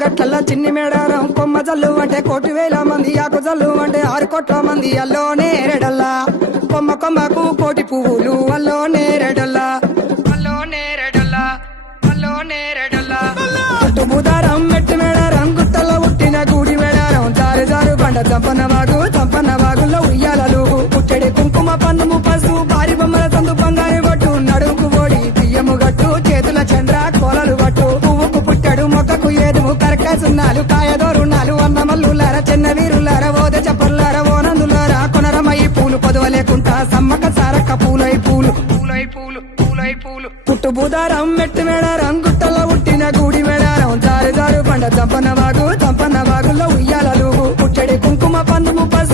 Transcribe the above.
గట్ల చిన్ని మేడారం కొమ్మ జల్లు అంటే 1,000 మంది ఆకు జల్లు అంటే 6 కోట్ల మంది అల్లో నేరెడల్లా కొమ్మ కొమ్మకు 1,000 పువ్వులు అల్లో నేరెడల్లా అల్లో నేరెడల్లా అల్లో నేరెడల్లా పుట్టు బుధారం మెట్టు మేడారం గుట్టలో పుట్టిన గూడి మేడారం జారు జారు బండ చంపన్న వాగుల్లో ఉయ్యాలలు పుట్టెడి కుంకుమ పన్నుము పసు భారీ బొమ్మల సందు బంగారు గట్టు నడుముకు ఓడి బియ్యము గట్టు చేతుల చంద్ర కోలలు గట్టు పువ్వుకు పుట్టడు మొక్కకు ఏదుము కరకాసున్నాలు కాయదోరున్నాలు అన్నమల్లులార చిన్న వీరులార ఓద చప్పర్లార ఓనందులార కొనరమయ్యి పూలు పొదవలేకుంటా సమ్మక సారక్క పూలై పూలు పూలై పూలు పూలై పూలు పుట్టు బుధారం మెట్టు మేడారం గుట్టలో పుట్టిన గూడి మేడారం జారు జారు బండ చంపన్న వాగుల్లో ఉయ్యాలలు పుట్టెడి కుంకుమ పన్నుము పసు